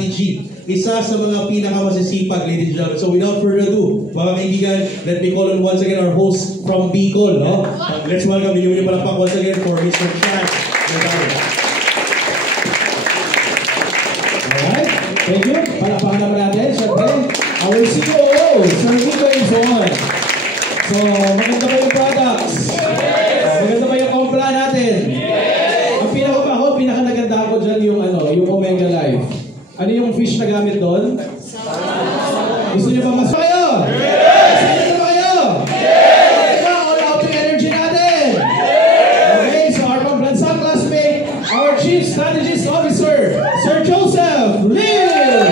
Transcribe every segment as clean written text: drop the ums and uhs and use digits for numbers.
Isa sa mga pinakamasisipag, ladies and gentlemen. So without further ado, mga kaibigan, let me call on once again our host from Bicol. No? Let's welcome you palakpak once again for Mr. Chad. Alright, thank you. Palakpakan naman natin, syempre, our CEO, Sir Nico Infon. So, maganda ba yung products? Maganda ba yung compra natin? Ang pinaka-naganda ko dyan yung, yung Omega Life. Ano yung fish na gamit doon? Gusto niyo ba mas kayo? Gusto ba kayo? Diba, all out yung energy natin. Okay, so our pang-Blansak classmate, our Chief Strategist Officer, Sir Joseph Lil.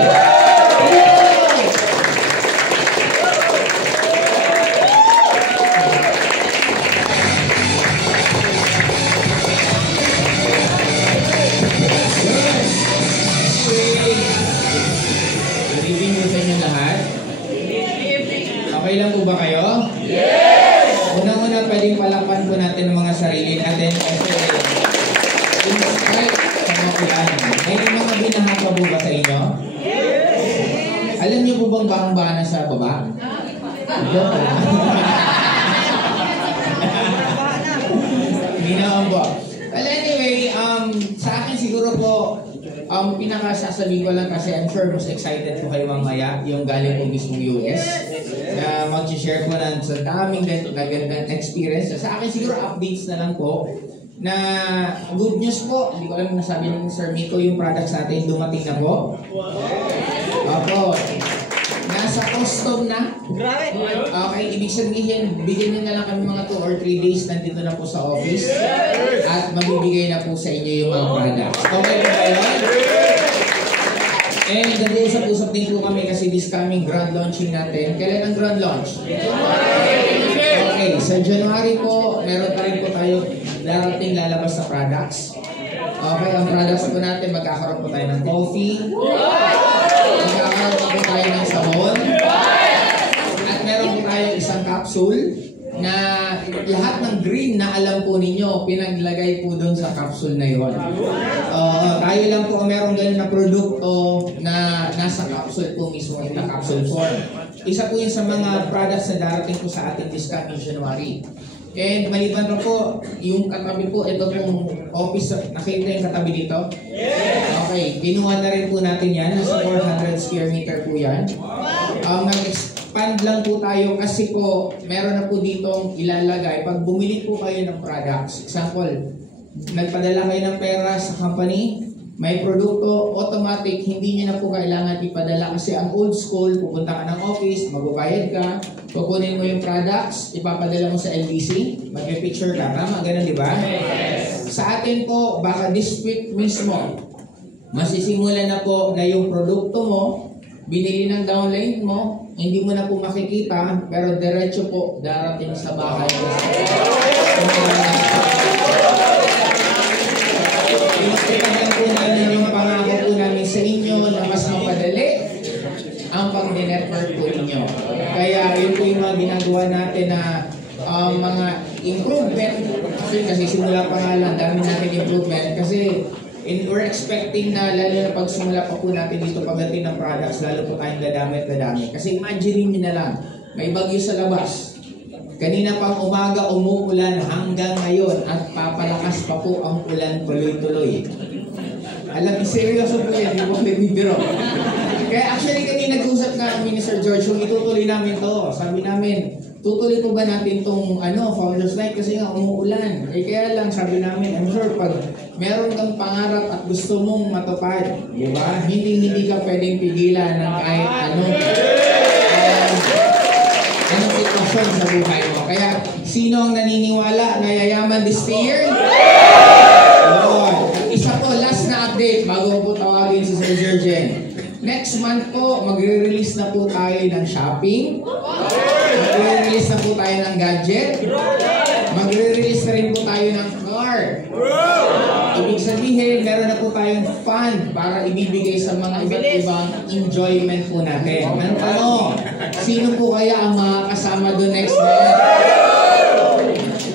Okay lang po ba kayo? Yes! Unang-una, pwedeng palakpan po natin ang mga sarili natin kasi in spite sa mga ulan, may mga binahan pa po ba sa inyo? Yes! Alam niyo po bang bahang-bahan sa baba? Joke lang. Hindi naman po. Well, anyway, sa akin siguro po, pinakasasabihin ko lang kasi I'm sure mas excited po kayo mamaya yung galing po mismong US na mag-share po ng sa daming gandang experience. Sa akin siguro updates na lang po na good news po. Hindi ko alam kung nasabi ng Sir Miko yung products natin dumating na po. Opo. Nasa custom na. Okay, ibig sabihin, bigyan nyo na lang kami mga 2 or 3 days nandito na po sa office at mabibigay na po sa inyo yung mga products. Okay po ba yun? And nag-uusap-usap din po kami kasi this coming grand launching natin. Kailan ang grand launch? Okay, sa January po, meron pa rin po tayo darating lalabas na products. Okay, ang products po natin, magkakaroon po tayo ng coffee. Magkakaroon po tayo ng sabon. At meron po tayo isang capsule na lahat ng green na alam po ninyo, pinaglagay po doon sa capsule na yun. Tayo lang po meron ganun na produkto na nasa capsule po mismo, in the capsule form. Isa po yun sa mga products na darating po sa ating this coming January. And maliban pa po, yung katabi po, ito pong office, nakita yung katabi dito? Okay, binuha na rin po natin yan. Nasa 400 square meter po yan. Nag-expand lang po tayo kasi po, meron na po ditong ilalagay. Pag bumili po kayo ng products, example, nagpadala kayo ng pera sa company, may produkto, automatic, hindi nyo na po kailangan ipadala kasi ang old school, pupunta ka ng office, magbabayad ka, kukunin mo yung products, ipapadala mo sa LDC, mag-picture ka, tama? Ganun, di ba? Yes. Sa atin po, baka this week mismo, masisimula na po na yung produkto mo, binili ng downline mo, hindi mo na po makikita, pero diretso po darating sa bahay. Pinagpipagyan po namin yung pangako po namin sa inyo na mas mapadali ang pag-network po ninyo. Kaya yun po yung mga ginagawa natin na mga improvement. Kasi simula pa nga lang, dami natin improvement. Kasi we're expecting na lalo na pag simula pa po natin dito pagdating ng products, lalo po tayong dadami. Kasi imagine nyo na lang, may bagyo sa labas. Kanina pang umaga umuulan hanggang ngayon at papalakas pa po ang ulan tuloy-tuloy. Alam, seryoso po yan, hindi po nagbibiro. Kaya actually kanina nag-usap na kami ni Sir George, yung itutuloy namin to. Sabi namin, tutuloy po ba natin tong Founders Night kasi nga umuulan. Kaya lang sabi namin, I'm sure pag meron kang pangarap at gusto mong matupad, di ba? Hindi ka pwedeng pigilan ng kahit anong sitwasyon sa buhay mo. Kaya, sino ang naniniwala na yayaman this year? Isa po, last na update bago po tawagin si Sir Jurgen. Next month po, magre-release na po tayo ng shopping. Magre-release na po tayo ng gadget. Magre-release na rin po tayo ng car. Ibig sabihin, meron na po tayong fund para ibibigay sa mga iba't ibang enjoyment po natin. Ang tanong, sino po kaya ang makakasama doon next month?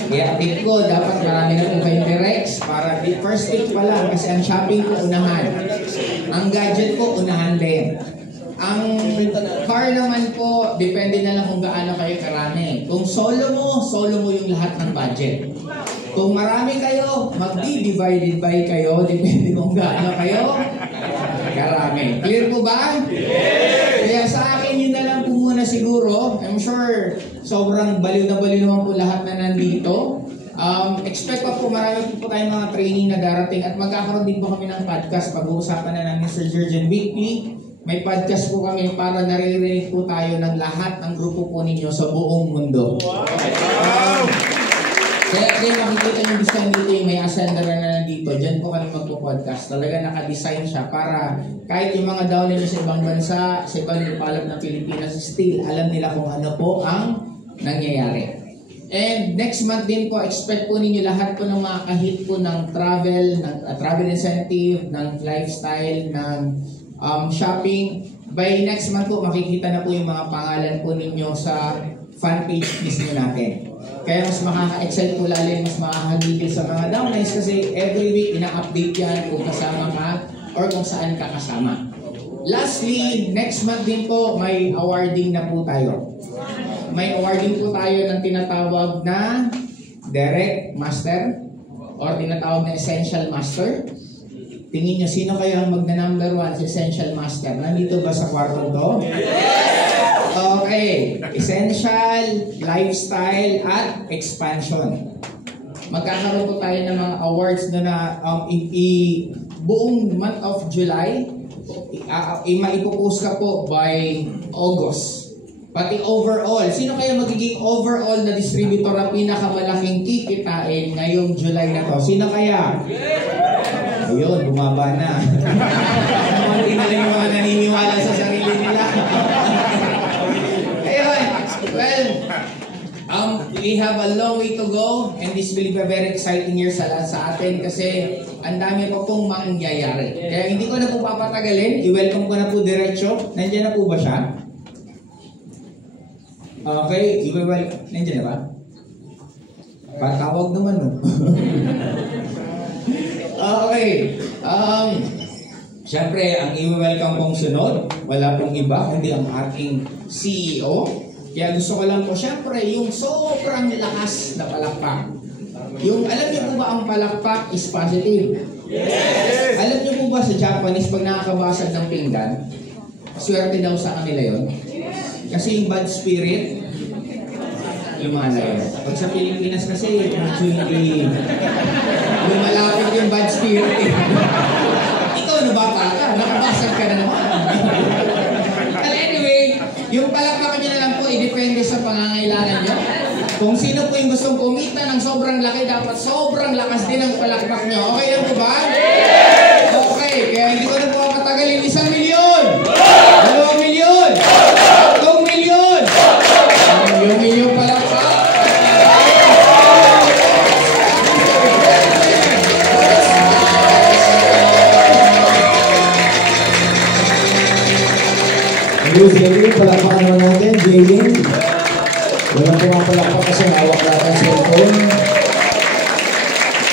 Kaya tip ko, dapat marami na po kayong directs para first tip pa lang kasi ang shopping po unahan. Ang gadget po, unahan din. Ang car naman po, depende na lang kung gaano kayo karami. Kung solo mo yung lahat ng budget. Kung marami kayo, magdi-divided by kayo, depende kung gaano kayo karami. Clear po ba? Kaya sa akin, yun na lang po muna siguro. I'm sure sobrang baliw na naman po lahat na nandito. Expect pa po marami po tayong mga training na darating at magkakaroon din po kami ng podcast. Pag-uusapan na namin Sir Jurgen weekly. May podcast po kami para naririnig po tayo ng lahat ng grupo po ninyo sa buong mundo. Wow! Kaya din makikita nyo dito yung may ascender na nandito. Diyan po kami magpo-podcast. Talaga naka-design siya para kahit yung mga down ninyo sa ibang bansa, sa ibang lupalop ng Pilipinas, still alam nila kung ano po ang nangyayari. And next month din po, expect po ninyo lahat po ng mga kahit po ng travel incentive, ng lifestyle, ng shopping. By next month po, makikita na po yung mga pangalan po ninyo sa fan page mismo natin. Kaya mas makaka-excite po lalo, mas makakagigil sa mga downlines kasi every week ina-update yan kung kasama ka or kung saan ka kasama. Lastly, next month din po, may awarding na po tayo. May awarding po tayo ng tinatawag na Direct Master or tinatawag na Essential Master. Tingin nyo, sino kayo ang magna-number 1 sa Essential Master? Nandito ba sa kwartong to? Okay. Essential, Lifestyle, at Expansion. Magkakaroon po tayo ng mga awards na buong month of July. Maipopost ka po by August. Pati overall. Sino kaya magiging overall na distributor na pinakamalaking kikitain ngayong July na to? Sino kaya? Ayun, bumaba na. Hindi na lang yung mga naniniwala sa sarili nila. Ayun. Well, we have a long way to go and this will be a very exciting year sa atin kasi ang dami pa pong mangyayari. Kaya hindi ko na po papatagalin. I-welcome ko na po diretso. Nandiyan na po ba siya? Okay, i-welcome. Nandiyan na ba? Patawag naman, no? Okay. Siyempre, ang i-welcome pong sunod, wala pong iba, kundi ang ating CEO. Kaya gusto ko lang po, siyempre, yung sobrang lakas na palakpak. Yung, alam niyo po ba ang palakpak is positive? Yes! Alam niyo po ba sa Japanese, pag nakakabasag ng pinggan, swerte daw sa kanila yun? Kasi yung bad spirit, lumalayo. Pag sa Pilipinas kasi, medyo hindi lumalapit yung bad spirit. Ikaw, nabata ka, nakabasag ka na naman. But anyway, yung palakpakan nyo na lang po, i-depende sa pangangailangan nyo. Kung sino po yung gustong kumita ng sobrang laki, dapat sobrang lakas din ang palakpak nyo. Okay lang po ba? Okay, kaya hindi ko na po patagalin. 1 milyon! 2 milyon! 3 milyon! 1 milyon palakpak! Jaylin, palakpakan naman natin. Jaylin. Walang pumapalakpak kasi hawak natin ang cellphone.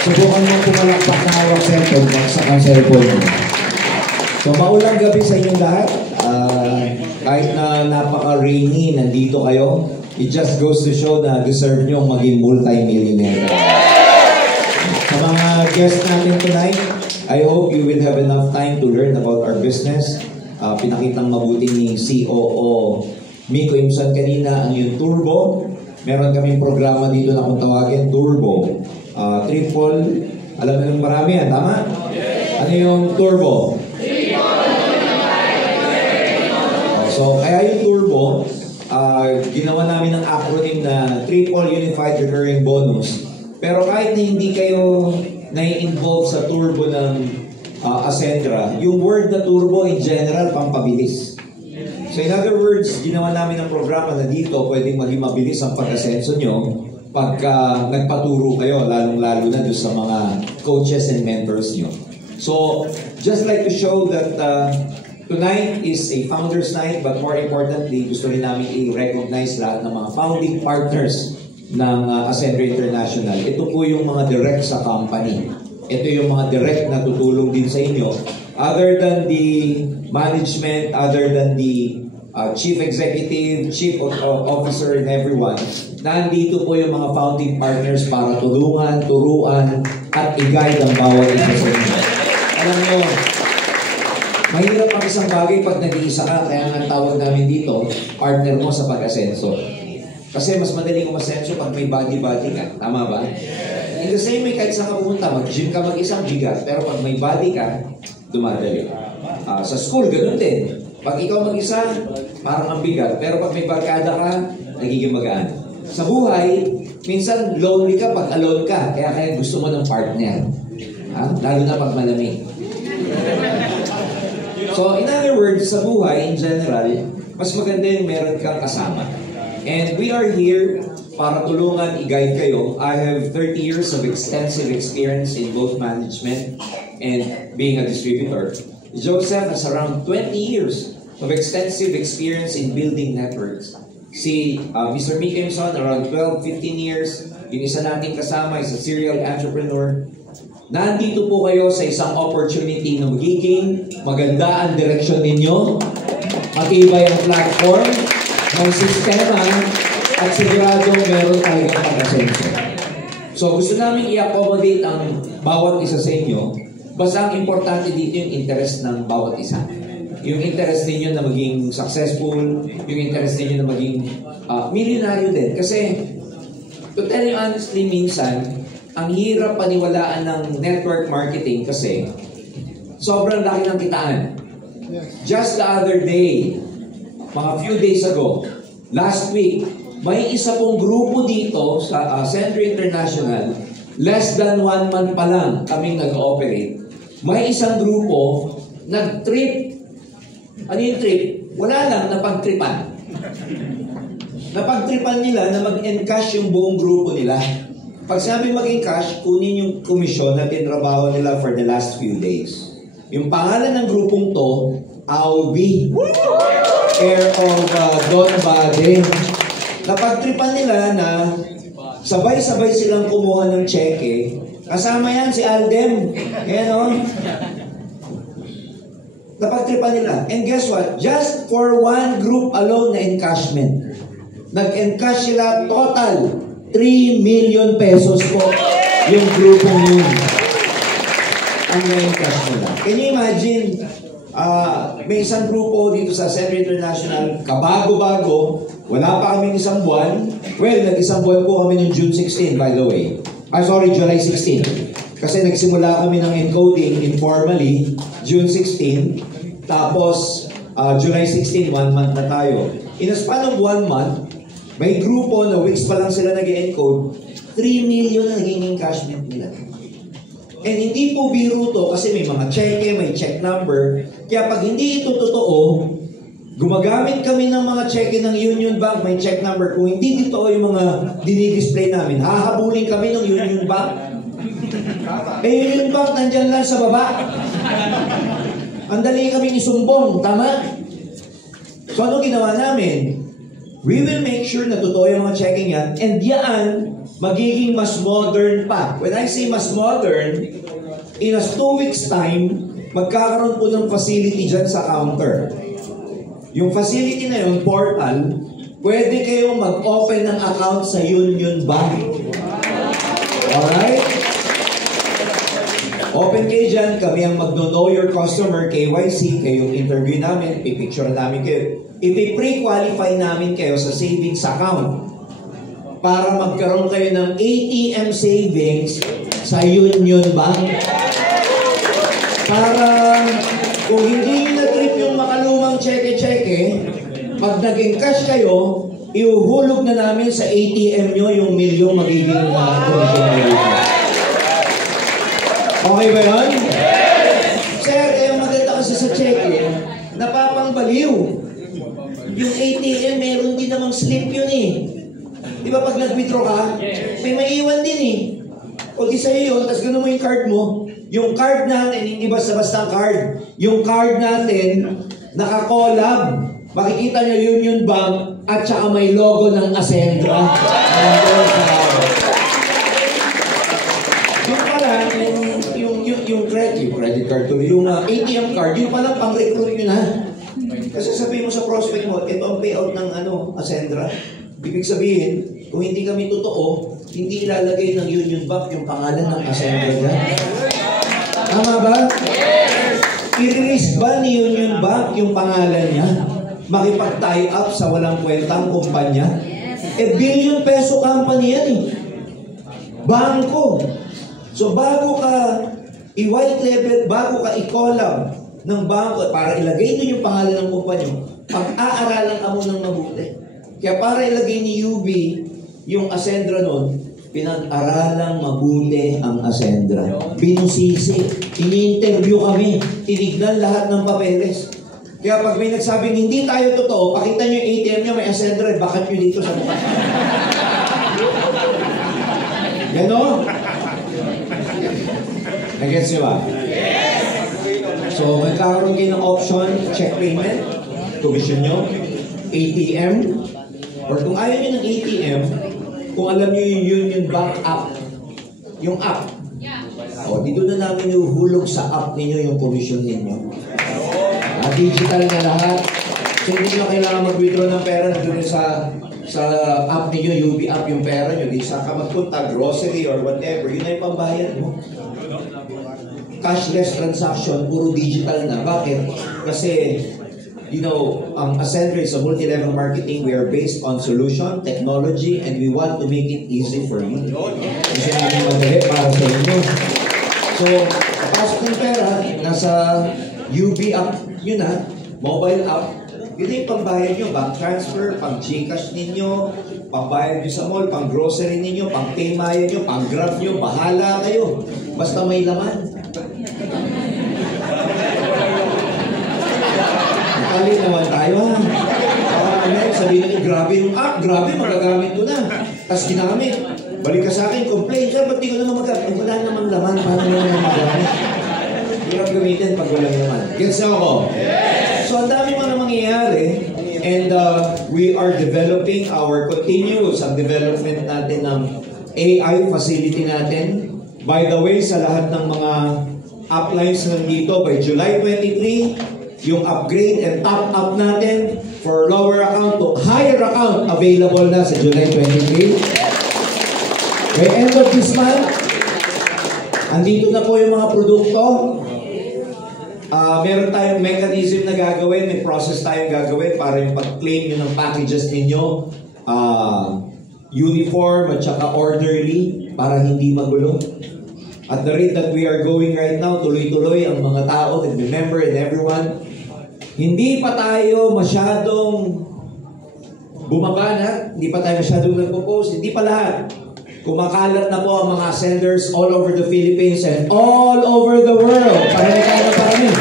Subukan mo pumalakpak na hawak cellphone, baksak ang cellphone. So, maulang gabi sa inyong lahat. Kahit na napaka-rainy, nandito kayo. It just goes to show na deserve nyo maging multi-millionaire. Sa mga guests natin tonight, I hope you will have enough time to learn about our business. Pinakitang mabuti ni COO Miko Imson kanina ang yung Turbo. Meron kaming programa dito na kung tawagin Turbo. Triple, alam na ng marami yan, tama? Ano yung Turbo? So, kaya yung Turbo, ginawa namin ng acronym na Triple Unified Recurring Bonus. Pero kahit na hindi kayo nai-involve sa Turbo ng Ascendra, yung word na turbo in general, pampabilis. So in other words, ginawa namin ang programa na dito, pwedeng maging mabilis ang pag-asenso nyo pagka nagpaturo kayo, lalong-lalo na doon sa mga coaches and mentors nyo. So, just like to show that tonight is a founder's night, but more importantly, gusto rin namin i-recognize lahat ng mga founding partners ng Ascendra International. Ito po yung mga direct sa company. Ito yung mga direct na tutulong din sa inyo other than the management, other than the chief executive, chief officer, and everyone, nandito po yung mga founding partners para tulungan, turuan, at i-guide ang bawat isa sa inyo. Alam nyo, mahirap ang isang bagay pag nag-iisa ka, kaya nga tawag namin dito, partner mo sa pag-asenso. Kasi mas madaling umasenso pag may body-body ka. Tama ba? In the same way, kahit saan ka pumunta, mag-gym ka mag-isang bigat, pero pag may body ka, dumadali. Sa school, ganun din. Pag ikaw mag-isa, parang ang bigat. Pero pag may barkada ka, nagiging magaan. Sa buhay, minsan lonely ka pag alone ka. Kaya gusto mo ng partner. Lalo na pag malamig. So, in other words, sa buhay, in general, mas maganda yung meron kang kasama. And we are here para tulungan, i-guide kayo. I have 30 years of extensive experience in both management and being a distributor. Joseph has around 20 years of extensive experience in building networks. Si Mr. Mikemson, around 12-15 years. Yung isa nating kasama is a serial entrepreneur. Nandito po kayo sa isang opportunity na magiging maganda ang direksyon ninyo, matibay ang platform, may sistema, at sigurado meron talagang pag-asenso. So gusto namin i-accommodate ang bawat isa sa inyo. Basta ang importante dito yung interest ng bawat isa. Yung interest ninyo na maging successful, yung interest ninyo na maging milyonaryo din. Kasi, to tell you honestly, minsan, ang hirap paniwalaan ng network marketing kasi sobrang laki ng kitaan. Just the other day, mga few days ago, last week, may isa pong grupo dito sa Centro International, less than 1 month pa lang kaming nag-ooperate. May isang grupo, nag-trip. Ano yung trip? Wala lang, napag-tripan. Napag-tripan nila na mag-encash yung buong grupo nila. Pag sabi mag-encash, kunin yung komisyon na tinrabaho nila for the last few days. Yung pangalan ng grupong to, AOB. Care of Don Bade. Napag-tripan nila na sabay-sabay silang kumuha ng cheque. Kasama yan si Aldem. Ayan o. Napagtripan nila. And guess what? Just for one group alone na encashment. Nag-encash sila total 3 million pesos po yung grupong yun. Ang na-encash nila. Can you imagine? May isang grupo dito sa Centro International, kabago-bago, wala pa kaming isang buwan. Well, nag-isang buwan po kami noong June 16, by the way. July 16. Kasi nagsimula kami ng encoding informally, June 16. Tapos, July 16, 1 month na tayo. In a span of 1 month, may grupo na weeks pa lang sila nag-encode, 3 million na naging encashment nila. And hindi po biro to kasi may mga cheque, may check number. Kaya pag hindi ito totoo, gumagamit kami ng mga cheque ng Union Bank, may check number. Kung hindi dito yung mga dinidisplay namin, hahabulin kami ng Union Bank. Union Bank nandyan lang sa baba. Ang dali kaming isumbong, tama? So ano ginawa namin? We will make sure na totoo yung mga checking yan, and yan, magiging mas modern pa. When I say mas modern, in a 2 weeks time, magkakaroon po ng facility dyan sa counter. Yung facility na yun, portal, pwede kayong mag-open ng account sa Union Bank. Alright? Open kayo dyan, kami ang mag-know your customer, KYC, kayong interview namin, pipicture namin kayo. Ipi-pre-qualify namin kayo sa savings account para magkaroon kayo ng ATM savings sa Union Bank. Para kung hindi nyo na-trip yung makalumang cheque-cheque, pag nag-encash kayo, iuhulog na namin sa ATM nyo yung milyong magiging okay ba yun? Sir, maganda kasi sa cheque, napapangbaliw. Yung ATM, meron din namang slip yun eh. Di ba pag nag-withdraw ka, may maiiwan din eh. O di sa'yo yun, tapos gano'n mo yung card mo. Yung card natin, hindi basta-basta card. Yung card natin, naka-collab. Makikita nyo Union Bank at saka may logo ng Ascendra. Yung pala, yung credit card tuloy. Yung ATM card, yung palang pang-recruit nyo na. Kasi sabihin mo sa prospect mo, ito ang payout ng Ascendra. Ibig sabihin, kung hindi kami totoo, hindi ilalagay ng Union Bank yung pangalan ng Ascendra dyan. Tama ba? I-risk ba ni Union Bank yung pangalan niya? Makipag-tie up sa walang kwentang kumpanya? Billion peso company yan eh. Bangko. So bago ka i-white label, bago ka i-collab ng bangko para ilagay doon yung pangalan ng kumpanya, pag-aaralan ka mo ng mabuti. Kaya para ilagay ni UB yung Ascendra nun, pinag-aralang mabuti ang Ascendra. Binusisi, ini-interview kami, tinignan lahat ng papeles. Kaya pag may nagsabing hindi tayo totoo, pakita nyo yung ATM nyo, may Ascendra, bakit nyo dito sa mukha? Gano'n? Nag-gets nyo ba? So, magkakaroon kayo ng option, check payment, commission nyo, ATM, or kung ayaw nyo ng ATM, kung alam nyo yung Union Bank app, yung app, dito na namin hulog sa app ninyo yung commission ninyo. Digital na lahat. So, hindi nyo kailangan mag-withdraw ng pera na doon sa app ninyo, UB app yung pera nyo. Di sa ka magpunta, grocery or whatever, yun ay pambayad mo. Cashless transaction, puro digital na. Bakit? Kasi, ang Ascendra is a multi-level marketing. We are based on solution, technology, and we want to make it easy for you. Kasi namin madali para sa inyo. So, kapasok ng pera, nasa UB app yun na, mobile app, yun yung pambayad nyo, bank transfer, pang Gcash ninyo, pambayad nyo sa mall, pang grocery ninyo, pang paymaya nyo, pang grab nyo, bahala kayo. Basta may laman. Nakali naman tayo ha. Sabihin nyo, grabe yung app, grabe, magagamit ko na. Tapos ginamit. Balik ka sa akin, complain. Sir, ba't di ko naman magamit? Wala namang laman, paano mo naman magamit? Hirap gamitin pag walang naman. Gets ako? Yes! So, ang dami mga mangyayari. And we are developing continuous ang development natin ng AI facility natin. By the way, sa lahat ng mga uplines nandito, by July 23, yung upgrade and top up natin for lower account to higher account available na sa July 23. By end of this month, andito na po yung mga produkto. Meron tayong mechanism na gagawin, may process tayong gagawin para yung pag-claim nyo ng packages ninyo, uniform at saka orderly para hindi magulo. At the rate that we are going right now, tuloy-tuloy ang mga tao, nag-remember and everyone, hindi pa tayo masyadong bumaba, hindi pa tayo masyadong nagpo-post, hindi pa lahat. Kumakalat na po ang mga senders all over the Philippines and all over the world. Parami.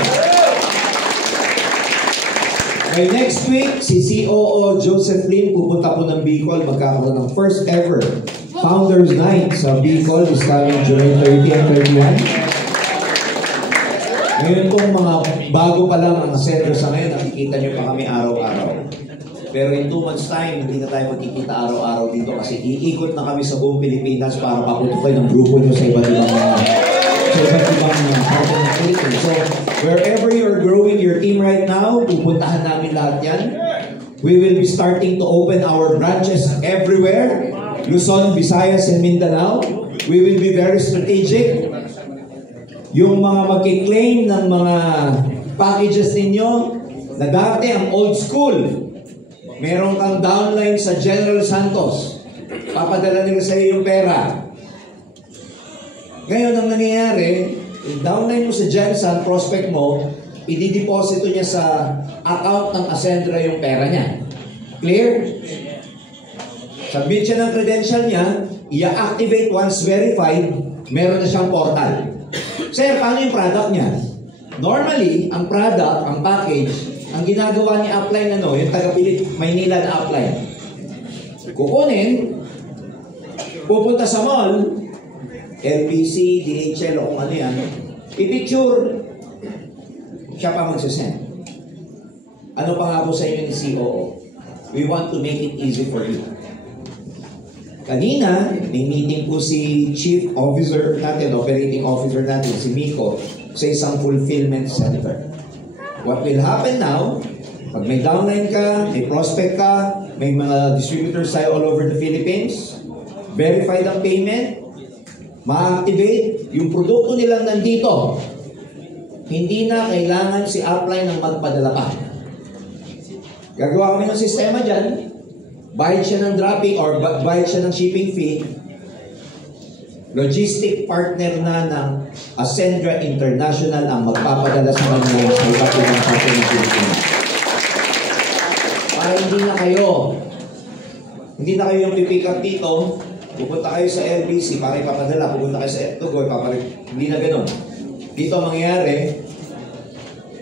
By next week, si COO Joseph Lim pupunta po ng Bicol, magkakaroon ng first ever Founders Night sa Bicol this coming July 30 and 31. Ngayon pong mga bago pa lang ang sender sa ngayon, nakikita nyo pa kami araw-araw. Pero in 2 months time, hindi na tayo magkikita araw-araw dito kasi iikot na kami sa buong Pilipinas para paputukoy ng grupo nyo sa iba't ibang part ng Philippines. So, wherever you're growing your team right now, pupuntahan namin lahat yan. We will be starting to open our branches everywhere. Luzon, Visayas, and Mindanao. We will be very strategic. Yung mga magkiklaim ng mga packages ninyo na dati ang old school, meron kang downline sa General Santos. Papadala nila sa iyo yung pera. Ngayon, ang nangyayari, yung downline mo sa Gensan, prospect mo, i-deposito niya sa account ng Ascendra yung pera niya. Clear? Submit siya ng credential niya, i-activate once verified, meron na siyang portal. Sir, paano yung product niya? Normally, ang product, ang package, ang ginagawa ni upline yung taga-Pilit, Maynila na upline. Kukunin, pupunta sa mall, LPC, DHL o kung ano yan, i-picture, siya pa magsasend. Ano pa nga po sa inyo ni COO? We want to make it easy for you. Kanina, may meeting po si Chief Officer natin, Operating Officer natin, si Miko. sa isang fulfillment center. What will happen now, pag may downline ka, may prospect ka, may mga distributors tayo all over the Philippines, verified ang payment, ma-activate, yung produkto nilang nandito, hindi na kailangan si upline ang magpadala pa. Gagawa kami ng sistema dyan, bayad siya ng dropping or bayad siya ng shipping fee, logistic partner na ng Ascendra International ang magpapadala sa kanya sa iba't ibang parte ng Pilipinas. Para hindi na kayo yung pipick up dito, pupunta kayo sa LBC para ipapadala, pupunta kayo sa Tugoy, hindi na ganun. Dito ang mangyayari,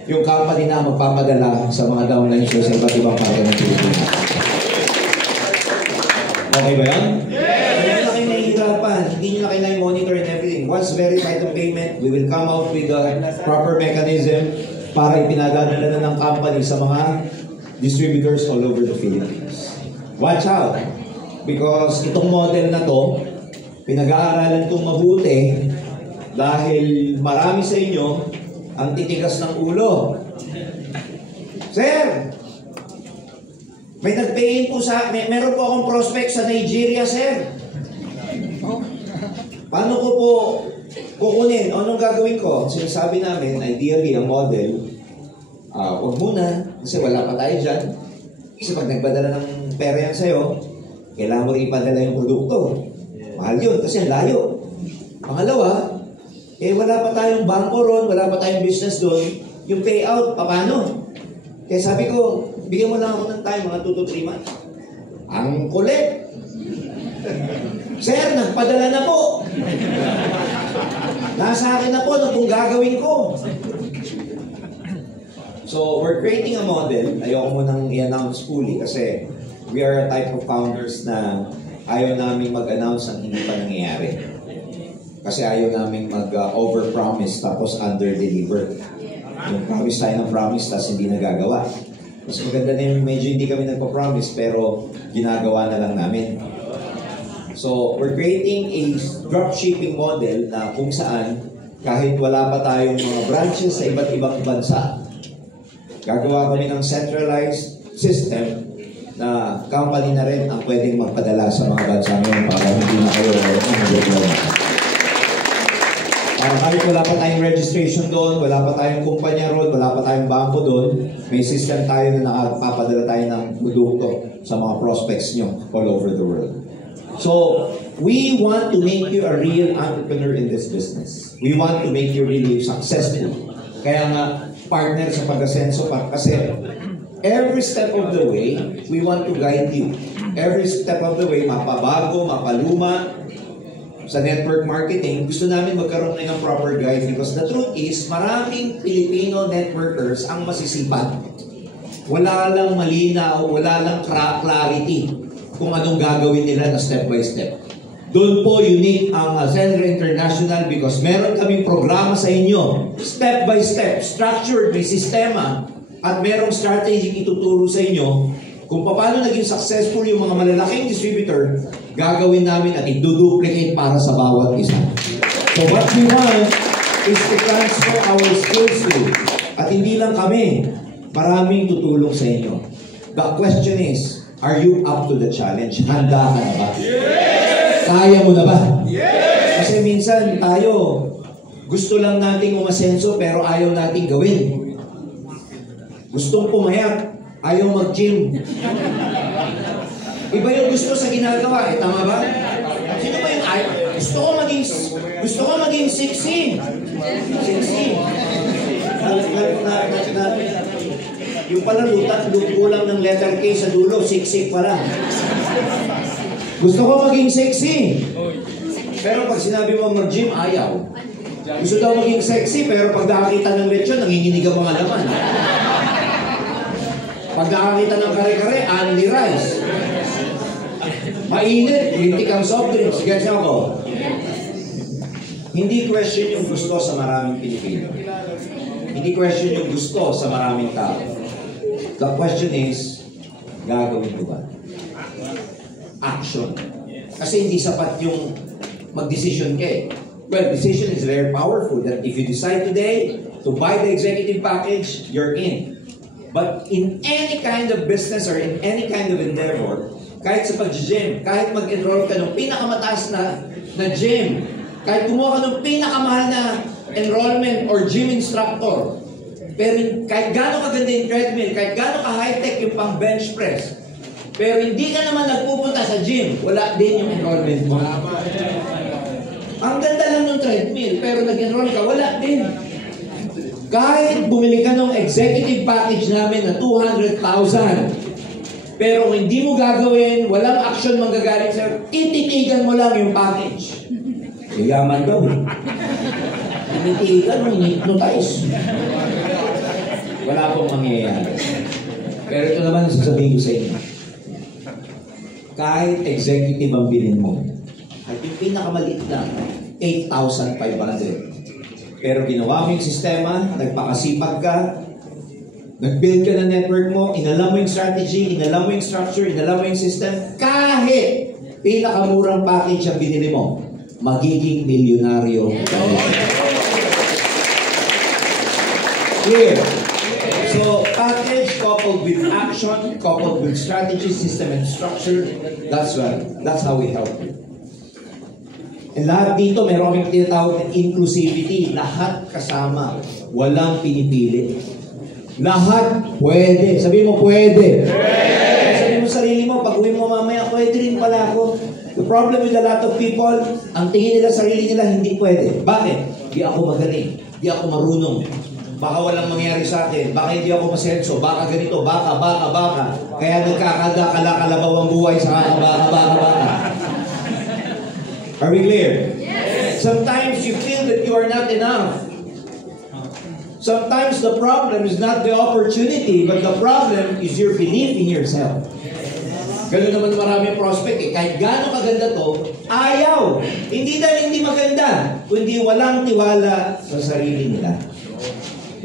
yung company na magpapadala sa mga downlines sa iba't ibang parte ng Pilipinas. Okay ba yan? Hindi nyo na kailangan monitor and everything. Once verified the payment, we will come out with the proper mechanism para ipinadadala na ng company sa mga distributors all over the Philippines. Watch out! Because itong model na to, pinag-aaralan itong mabuti dahil marami sa inyo ang titigas ng ulo. Sir! May nag-pay-in po meron po akong prospect sa Nigeria, sir. Paano ko po kukunin? Anong gagawin ko? Sinasabi namin, ideally, ang model, huwag muna, kasi wala pa tayo dyan. Kasi pag nagpadala ng pera yan sa'yo, kailangan mo rin ipadala yung produkto. Mahal yun, kasi ang layo. Pangalawa, wala pa tayong bangko ron, wala pa tayong business doon. Yung payout, paano? Kaya sabi ko, bigyan mo lang ako ng time, mga 2 to 3 months. Ang kulit! Sir, nagpadala na po. Nasa akin na po kung gagawin ko. So, we're creating a model. Ayoko mo nang i-announce fully kasi we are a type of founders na ayaw namin mag-announce ang hindi pa nangyayari. Kasi ayaw namin mag-over-promise tapos under-deliver. Yung promise tayo ng promise tapos hindi nagagawa. Mas maganda na yung medyo hindi kami nagpa-promise pero ginagawa na lang namin. So, we're creating a dropshipping model na kung saan kahit wala pa tayong mga branches sa iba't ibang bansa, gagawa kami ng centralized system na company na rin ang pwedeng magpadala sa mga bansa ngayon para hindi na kayo mag-diploma. Kahit wala pa tayong registration doon, wala pa tayong kumpanya roon, wala pa tayong bangko doon, may system tayo na nakapapadala tayo ng produkto sa mga prospects nyo all over the world. So, we want to make you a real entrepreneur in this business. We want to make you really successful. Kaya nga, partner sa pag-asenso pa. Kasi, every step of the way, we want to guide you. Every step of the way, mapabago, mapaluma, sa network marketing, gusto namin magkaroon ng proper guide because the truth is, maraming Filipino networkers ang masisipat. Wala lang malinaw, wala lang clarity kung anong gagawin nila na step by step. Doon po unique ang Ascendra International because meron kaming programa sa inyo, step by step, structured, may sistema, at merong strategy ituturo sa inyo kung paano naging successful yung mga malalaking distributor, gagawin namin at i-duplicate para sa bawat isa. So what we want is to transfer our skills to you. At hindi lang kami, maraming tutulong sa inyo. The question is, are you up to the challenge? Handa ka na ba? Yes! Kaya mo na ba? Yes! Kasi minsan tayo, gusto lang nating umasenso pero ayaw nating gawin. Gustong pumayat, ayaw mag-gym. Iba yung gusto sa ginagawa, tama ba? Sino ba yung ayaw? Gusto ko maging sexy. Sexy. Yung pala kulang ng letter K sa dulo, siksik pala. Gusto ko maging sexy. Pero pag sinabi mo mag-gym, ayaw. Gusto daw maging sexy, pero pag nakakita ng lechon, nanginginig ang mga laman. Pag nakakita ng kare-kare, only rice. Mainit, lintik ang soft drinks. Gets ako? Hindi question yung gusto sa maraming Pilipino. Hindi question yung gusto sa maraming tao. The question is, gagawin ko ba? Action. Kasi hindi sapat yung mag-decision ka eh. Well, decision is very powerful that if you decide today to buy the executive package, you're in. But in any kind of business or in any kind of endeavor, kahit sa pag-gym, kahit mag-enroll ka ng pinakamataas na gym, kahit kumuha ka ng pinakamahal na enrollment or gym instructor, pero kahit gano'ng kaganda yung treadmill, kahit gano'ng ka-high-tech yung pang bench press, pero hindi ka naman nagpupunta sa gym, wala din yung enrollment mo. Ang ganda lang ng treadmill, pero nag-enroll ka, wala din. Kahit bumili ka ng executive package namin na 200,000, pero hindi mo gagawin, walang action manggagaling sa'yo, tititigan mo lang yung package. Yaman daw eh. Tititigan mo, hypnotize. Wala pong mangyayari. Pero ito naman ang sasabihin ko sa inyo. Kahit executive ang bilhin mo, at yung pinakamaliit lang, 8,500. Pero ginawa mo yung sistema, nagpakasipag ka, nag-build ka ng network mo, inalam mo yung strategy, inalam mo yung structure, inalam mo yung system, kahit pinakamurang package ang binili mo, magiging milyonaryo. Clear? So, package coupled with action, coupled with strategy, system, and structure, that's how we help you. And lahat dito, meron kaming tinatawag ng inclusivity. Lahat kasama. Walang pinipili. Lahat pwede. Sabi mo, pwede. Sabi mo sarili mo, pag uwi mo mamaya, pwede rin pala ako. The problem with a lot of people, ang tingin nila sarili nila, hindi pwede. Bakit? Di ako magaling. Di ako marunong. Baka walang mangyari sa akin. Baka hindi ako masenso. Baka ganito. Baka. Kaya nagkakalabaw ang buhay sa baka. Are we clear? Yes. Sometimes you feel that you are not enough. Sometimes the problem is not the opportunity, but the problem is your belief in yourself. Ganun naman maraming prospect eh. Kahit gaano kaganda to, ayaw. Hindi dahil hindi maganda, kundi walang tiwala sa sarili nila.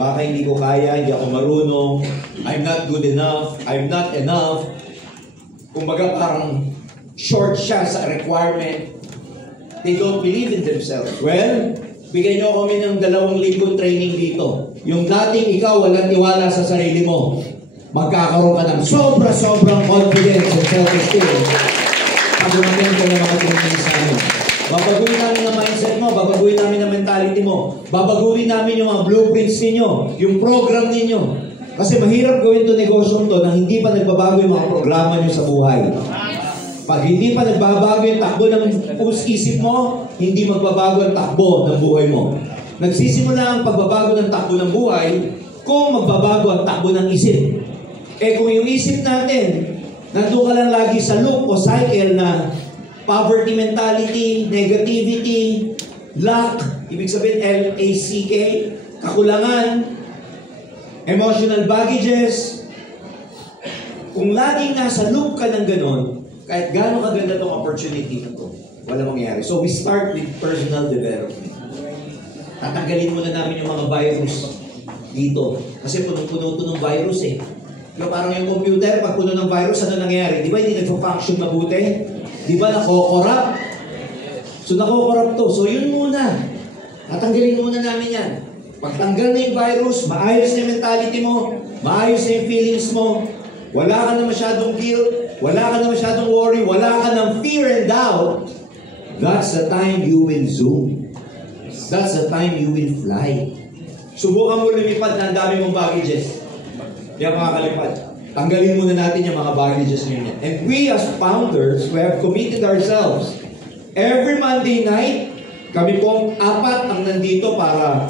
Baka hindi ko kaya, hindi ako marunong, I'm not good enough, I'm not enough. Kumbaga parang short siya sa requirement. They don't believe in themselves. Well, bigyan nyo kami ng 2,000 training dito. Yung dating ikaw walang tiwala sa sarili mo, magkakaroon ka ng sobrang confidence and self-esteem. Pag umaten ka ng mga training sa amin. Babaguhin namin ang mindset mo, babaguhin namin ang mentality mo, babaguhin namin yung mga blueprints ninyo, yung program ninyo. Kasi mahirap gawin to negosyo to na hindi pa nagbabago yung mga programa nyo sa buhay. Pag hindi pa nagbabago yung takbo ng isip mo, hindi magbabago ang takbo ng buhay mo. Nagsisimula ang pagbabago ng takbo ng buhay kung magbabago ang takbo ng isip. Eh kung yung isip natin, nandun ka lang lagi sa loop o cycle na poverty mentality, negativity, lack, ibig sabihin L-A-C-K, kakulangan, emotional baggages, kung laging nasa loop ka ng ganon, kahit gaano kaganda itong opportunity na ito, wala mangyayari. So we start with personal development. Tatanggalin muna namin yung mga virus dito. Kasi punong-puno ito ng virus eh. Yung parang yung computer, pag puno ng virus, ano nangyayari? Di ba hindi nagpa-function mabuti? Di ba nako-corrupt? So nako-corrupt to. So yun muna. Tatanggalin muna namin yan. Pagtanggal na yung virus, maayos na yung mentality mo, maayos na yung feelings mo, wala ka na masyadong guilt, wala ka na masyadong worry, wala ka ng fear and doubt, that's the time you will zoom. That's the time you will fly. Subukan mo lumipad na ang dami mong baggages. Hindi ang makakalipad. Tanggalin muna natin yung mga baggages nyo. And we as founders, we have committed ourselves. Every Monday night, kami pong 4 ang nandito para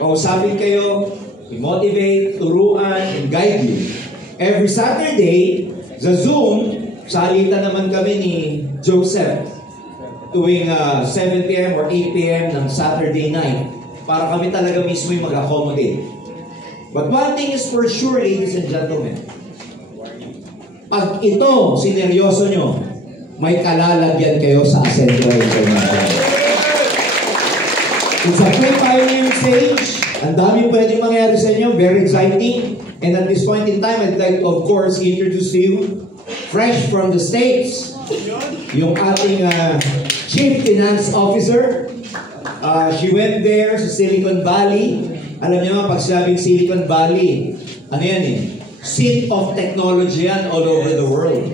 kausapin kayo, i-motivate, turuan, and guide you. Every Saturday, sa Zoom, salitan naman kami ni Joseph tuwing 7 p.m. or 8 p.m. ng Saturday night para kami talaga mismo yung mag-accommodate. But one thing is for sure, ladies and gentlemen, pag ito sineryoso nyo, may kalalagyan kayo sa Ascendo International. It's a pre-pioneering stage. Ang dami pwedeng mangyari sa inyo. Very exciting. And at this point in time, I'd like to, of course, introduce to you, fresh from the States, yung ating Chief Finance Officer, She went there sa Silicon Valley. Alam niyo pag sinabing Silicon Valley, ano yan eh? Seat of technology yan all over the world.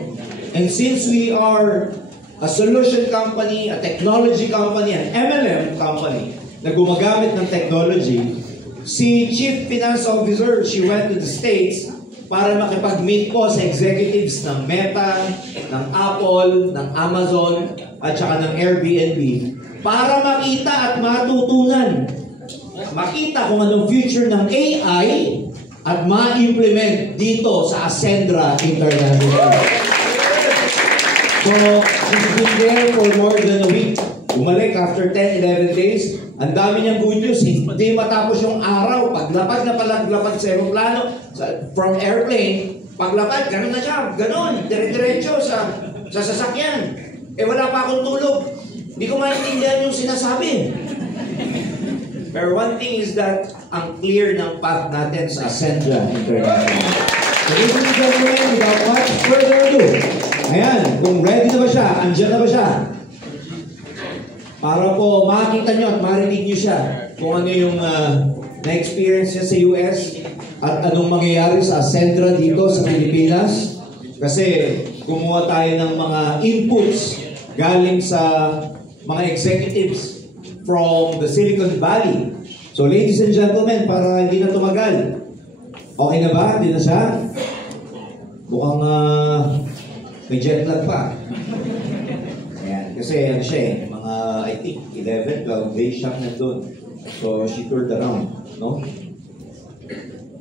And since we are a solution company, a technology company, an MLM company na gumagamit ng technology, si Chief Finance Officer, she went to the States para makipag-meet po sa executives ng Meta, ng Apple, ng Amazon, at saka ng Airbnb para makita at matutunan. Makita kung anong future ng AI at ma-implement dito sa Ascendra International. So, she's been there for more than a week. Bumalik after 10-11 days. Ang dami niyang good news. Hindi matapos yung araw. Paglapag na palaglapag sa aeroplano, from airplane, paglapag, gano'n na siya. Gano'n, dire-diretso sa sasakyan. Eh wala pa akong tulog. Hindi ko maintindihan yung sinasabi. Pero one thing is that ang clear ng path natin sa Ascendra International. So, ladies and gentlemen, without much further ado, ayan, kung ready na ba siya, andyan na ba siya? Para po makita nyo at marinig nyo siya kung ano yung na-experience niya sa US at anong mangyayari sa Ascendra dito sa Pilipinas. Kasi kumuha tayo ng mga inputs galing sa mga executives from the Silicon Valley. So ladies and gentlemen, para hindi na tumagal, okay na ba? Hindi na siya? Mukhang may jet lag pa. Ayan, kasi ano siya eh, mga I think 11, 12 days siya nandun. So she toured around, no?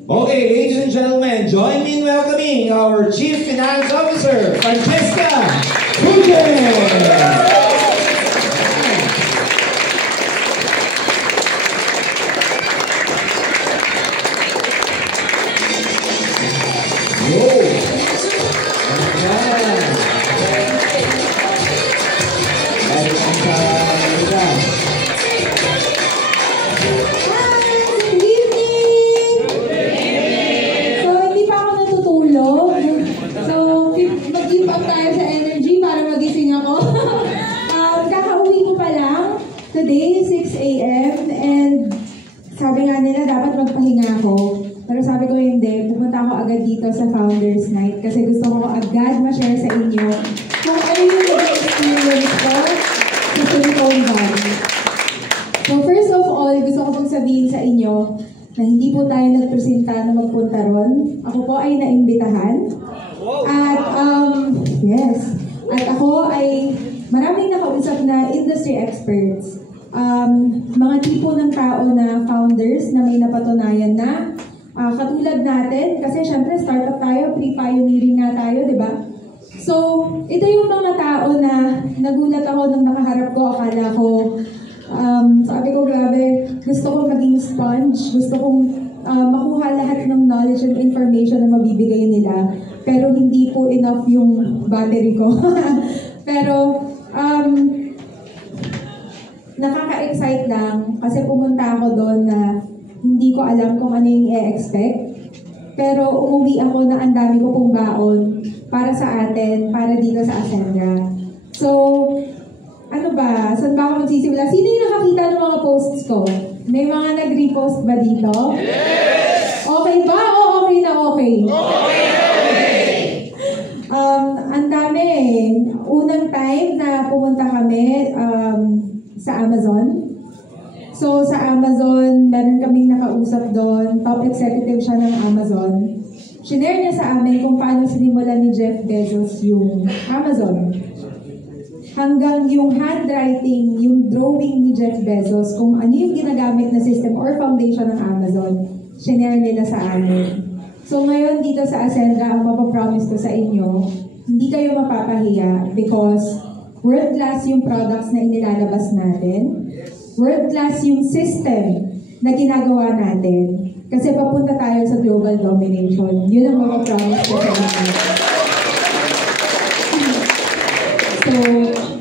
Okay, ladies and gentlemen, join me in welcoming our Chief Finance Officer, Francesca Gutierrez. Today, 6 a.m. and sabi nga nila dapat magpahinga ako. Pero sabi ko hindi, pumunta ako agad dito sa Founders Night kasi gusto ko agad ma-share sa inyo kung ano yung experience ko sa Silicon Valley. So first of all, gusto ko pong sabihin sa inyo na hindi po tayo nagpresenta na magpunta ron. Ako po ay naimbitahan. At yes, at ako ay maraming nakausap na industry experts. Mga tipo ng tao na founders na may napatunayan na katulad natin, kasi syempre startup tayo, pre-pioneering nga tayo, di ba? So, ito yung mga tao na nagulat ako nung nakaharap ko, akala ko, sabi ko grabe, gusto kong maging sponge, gusto kong makuha lahat ng knowledge and information na mabibigay nila, pero hindi po enough yung battery ko. Pero, nakaka-excite lang kasi pumunta ako doon na hindi ko alam kung ano yung i-expect. Pero umuwi ako na ang dami ko pong baon para sa atin, para dito sa Ascendra. So, ano ba? Saan ba ako magsisimula? Sino yung nakakita ng mga posts ko? May mga nag-repost ba dito? Yes! Okay ba o okay na okay? Okay! Ang dami. Unang time na pumunta kami sa Amazon. So, sa Amazon, meron kaming nakausap doon. Top executive siya ng Amazon. Shinare niya sa amin kung paano sinimulan ni Jeff Bezos yung Amazon. Hanggang yung handwriting, yung drawing ni Jeff Bezos, kung ano yung ginagamit na system or foundation ng Amazon, shinare nila sa amin. So, ngayon dito sa Ascendra, ang mapapromise ko sa inyo, hindi kayo mapapahiya because world-class yung products na inilalabas natin. World-class yung system na ginagawa natin. Kasi papunta tayo sa global domination. Yun ang mapapromise ko sa inyo. So,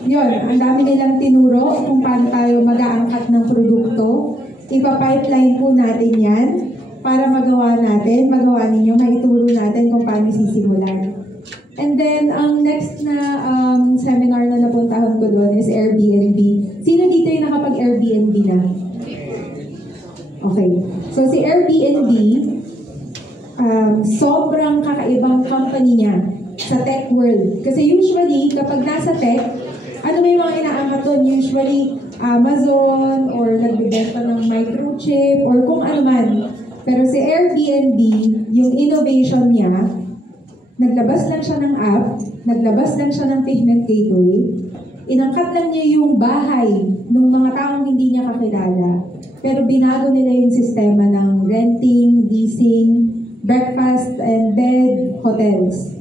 yun. Ang dami nilang tinuro kung paano tayo mag-aangkat ng produkto. Ipa-pipeline po natin yan para magawa ninyo, maituro natin kung paano sisimulan. And then, ang next na seminar na napuntahan ko doon is Airbnb. Sino dito yung nakapag-Airbnb na? Okay. So, si Airbnb, sobrang kakaibang company niya sa tech world. Kasi usually, kapag nasa tech, ano may mga inaangkat doon? Usually, Amazon or nagbibenta ng microchip or kung ano man. Pero si Airbnb, yung innovation niya, naglabas lang siya ng app, naglabas lang siya ng payment gateway, inangkat lang niya yung bahay ng mga taong hindi niya kakilala. Pero binago nila yung sistema ng renting, leasing, breakfast and bed, hotels.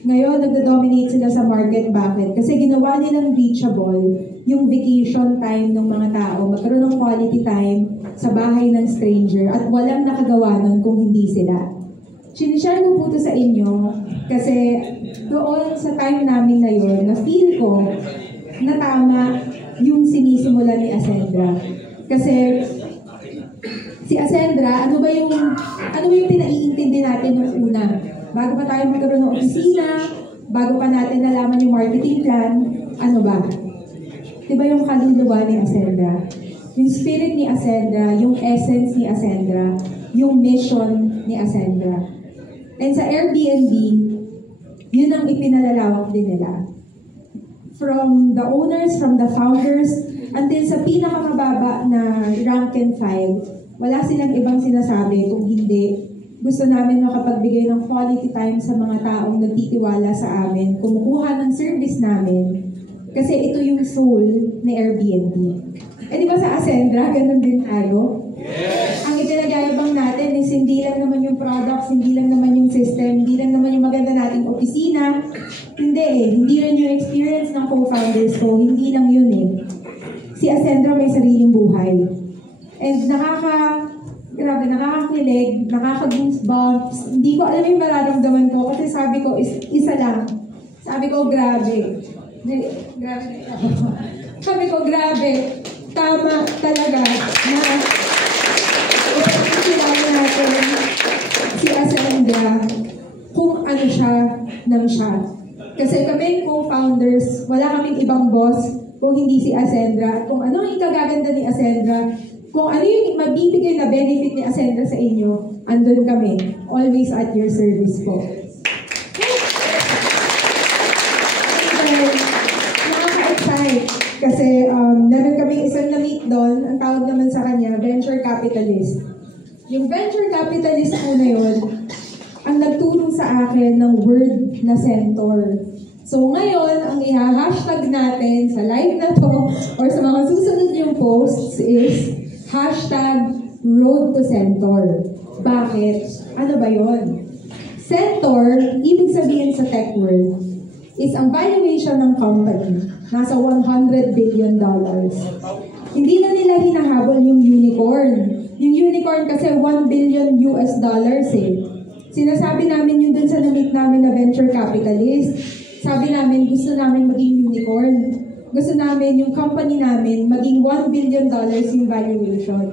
Ngayon, nagdo-dominate sila sa market. Bakit? Kasi ginawa nilang reachable yung vacation time ng mga tao, magkaroon ng quality time sa bahay ng stranger at walang nakagawa nun kung hindi sila. Sinishare ko po ito sa inyo kasi doon sa time namin na yun, na-feel ko na tama yung sinisimula ni Ascendra. Kasi si Ascendra, ano ba yung pinaiintindi natin nung una? Bago pa tayo magkaroon ng opisina, bago pa natin nalaman yung marketing plan, ano ba? Diba yung kaluluwa ni Ascendra? Yung spirit ni Ascendra, yung essence ni Ascendra, yung mission ni Ascendra. And sa Airbnb, yun ang ipinalalawak din nila. From the owners, from the founders, until sa pinakamababa na rank and file, wala silang ibang sinasabi kung hindi gusto namin makapagbigay ng quality time sa mga taong nagtitiwala sa amin, kumukuha ng service namin, kasi ito yung soul ni Airbnb. Eh di ba sa Ascendra, ganun din tayo? Yes. Ang ipinagyayabang natin is hindi lang naman yung products, hindi lang naman yung system, hindi lang naman yung maganda nating opisina. Hindi hindi rin yung experience ng co-founders ko, hindi lang yun eh. Si Ascendra may sariling buhay. And nakakakilig, nakaka-goosebumps. Hindi ko alam yung mararamdaman ko kasi sabi ko, isa lang. Sabi ko, grabe. Sabi ko, grabe. Tama talaga na ipagkakilala natin si Ascendra kung ano siya nang siya. Kasi kami co-founders, wala kaming ibang boss kung hindi si Ascendra. Kung ano ang ikagaganda ni Ascendra, kung ano yung mabibigay na benefit ni Ascendra sa inyo, andun kami. Always at your service po. Nakaka-excite. Kasi meron kaming isang na-meet doon, ang tawag naman sa kanya, venture capitalist. Yung venture capitalist po na yun, ang nagturo sa akin ng word na centaur. So ngayon, ang i-hashtag natin sa live na to, or sa mga susunod yung posts is, #RoadToCentaur. Bakit? Ano ba yun? Centaur, ibig sabihin sa tech world, is ang valuation ng company. Nasa $100 billion. Hindi na nila hinahabol yung unicorn. Yung unicorn kasi $1 billion eh. Sinasabi namin yun dun sa na-meet namin na venture capitalist. Sabi namin, gusto namin maging unicorn. Gusto namin yung company namin maging $1 billion yung valuation.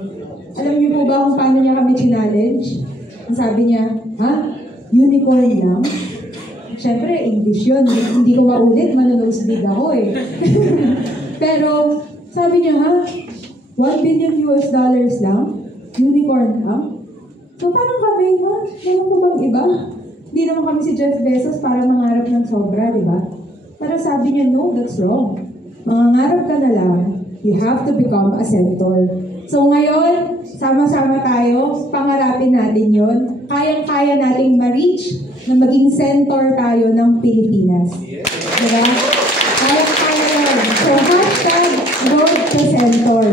Alam niyo po ba kung paano niya kami challenge? Sabi niya, ha? Unicorn lang? Siyempre, English yun. Hindi ko maulit, manonosebleed ako eh. Pero, sabi niya, ha? $1 billion lang? Unicorn lang? So, parang kami, ha? Meron po bang iba? Hindi naman kami si Jeff Bezos para mangarap ng sobra, di ba? Pero sabi niya, no, that's wrong. Mangangarap ka na lang, you have to become a centaur. So ngayon, sama-sama tayo, pangarapin natin yon. Kayang-kaya nating ma-reach na maging centaur tayo ng Pilipinas. Diba? Kayang-kaya yun. So #RoadToCentaur.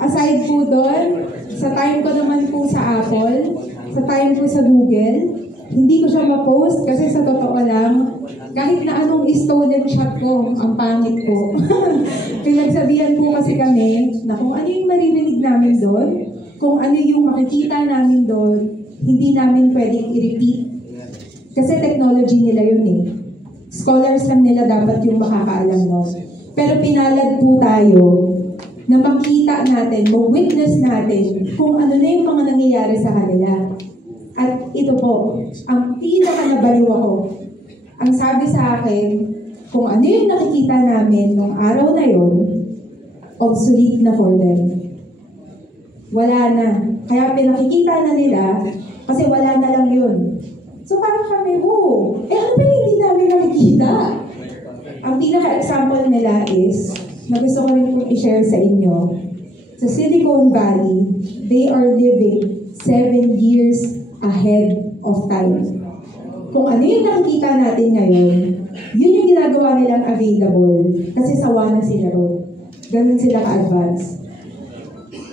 Aside po doon, sa time ko naman po sa Apple, sa time ko sa Google, hindi ko siya ma-post kasi sa totoo lang, kahit na anong stolen shot ko, ang pangit ko. Pinagsabihan po kasi kami na kung ano yung maririnig namin doon, kung ano yung makikita namin doon, hindi namin pwedeng i-repeat. Kasi technology nila yun eh. Scholars lang nila dapat yung makakaalam nun. Pero pinalad po tayo na makita natin, mag-witness natin kung ano na yung mga nangyayari sa kanila. At ito po, ang pinaka-nabaliw ako. Ang sabi sa akin, kung ano yung nakikita namin nung araw na yun, obsolete na for them. Wala na. Kaya pinakikita na nila, kasi wala na lang yun. So parang kami, ano ba hindi namin nakikita? Ang pinaka-example nila is, na gusto ko rin pong i-share sa inyo, sa Silicon Valley, they are living 7 years ahead of time. Kung ano yung nakikita natin ngayon, yun yung ginagawa nilang available kasi sawa na sila ron. Ganun sila ka-advance.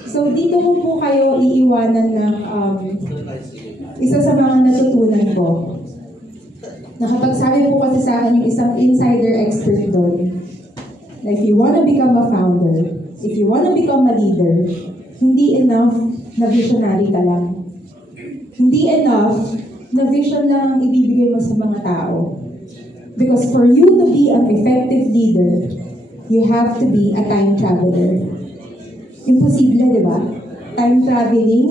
So dito ko po kayo iiwanan ng isa sa mga natutunan ko. Nakapagsabi po kasi sa akin yung isang insider expert doon, na if you wanna become a founder, if you wanna become a leader, hindi enough na visionary ka lang. Hindi enough na vision lang ang ibibigay mo sa mga tao. Because for you to be an effective leader, you have to be a time traveler. Imposible, di ba? Time traveling,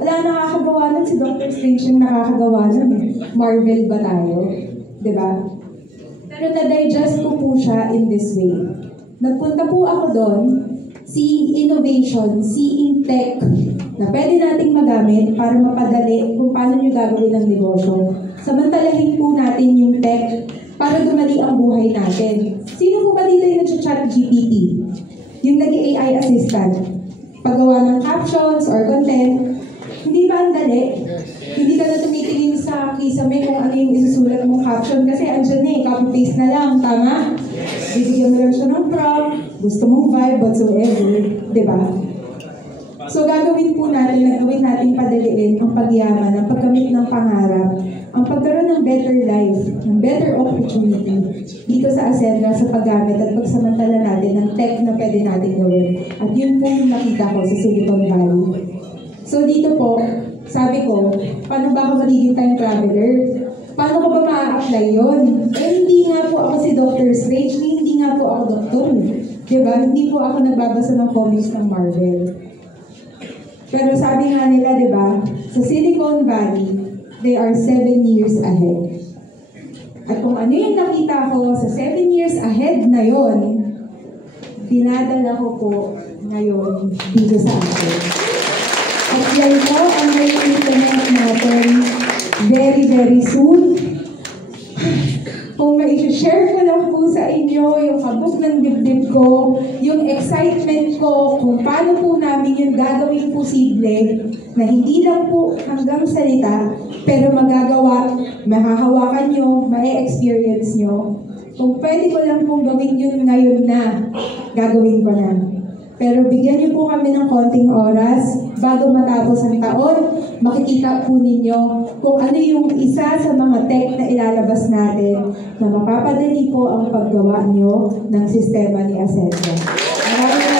wala nakakagawa nun. Si Dr. Strange yung nakakagawa nun. Marvel ba tayo? Di ba? Pero na-digest ko po siya in this way. Nagpunta po ako doon, seeing innovation, seeing tech, na pwede nating magamit para mapadali kung paano nyo gagawin ang negosyo. Samantalahin po natin yung tech para dumali ang buhay natin. Sino po ba dito yung nag-chat GPT? Yung naging AI assistant? Paggawa ng captions or content, hindi ba ang dali? Hindi ka na tumitingin sa kisame kung ano yung isusulat mong caption kasi andyan na copy-paste na lang, tama? Bibigyan mo lang siya ng prompt, gusto mong vibe, whatsoever, di ba? So gagawin po natin natin padaliin ang pagyaman, ang pagkamit ng pangarap, ang pagkaroon ng better life, ng better opportunity dito sa Ascendra sa paggamit at pagsamantala natin ng tech na pwede natin gawin. At yun po yung nakita ko sa Silicon Valley. So dito po, sabi ko, paano ba ako magiging time traveler? Paano ko ba ma-apply yun? Hindi nga po ako si Dr. Strange, hindi nga po ako doktor. Diba? Hindi po ako nagbabasa ng comics ng Marvel. Pero sabi nga nila, diba, sa Silicon Valley, they are 7 years ahead. At kung ano yung nakita ko sa 7 years ahead na yon, dinadala ko po ngayon dito sa atin. At yan po ang may implement natin very, very soon. Kung mai-share ko lang po sa inyo yung kabog ng dibdib ko, yung excitement ko, kung paano po namin yung gagawin posible na hindi lang po hanggang salita, pero magagawa, mahahawakan nyo, ma-experience nyo. Kung pwede ko lang pong gawin yun ngayon na, gagawin ko na. Pero bigyan niyo po kami ng konting oras bago matapos ang taon. Makikita po ninyo kung ano yung isa sa mga tech na ilalabas natin na mapapadali po ang paggawa niyo ng sistema ni Ascendra. Maraming